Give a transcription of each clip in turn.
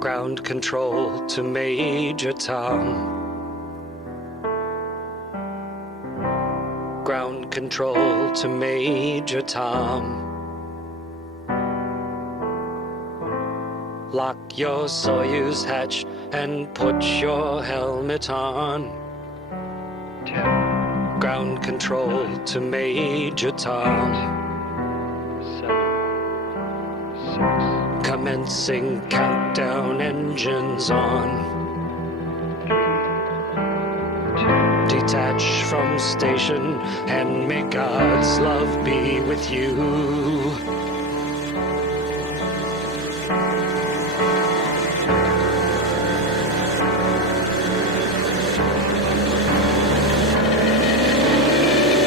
Ground control to Major Tom. Ground control to Major Tom. Lock your Soyuz hatch and put your helmet on. 10, Ground control to Major Tom. 7, 6, Commencing countdown, engines on. 3, 2, Detach from station and may God's love be with you.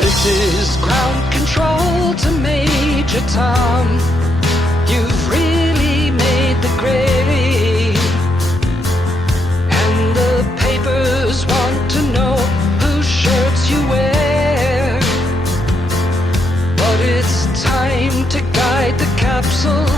This is ground control to Major Tom. You've really made the grade, and the papers want to know whose shirts you wear. But it's time to guide the capsule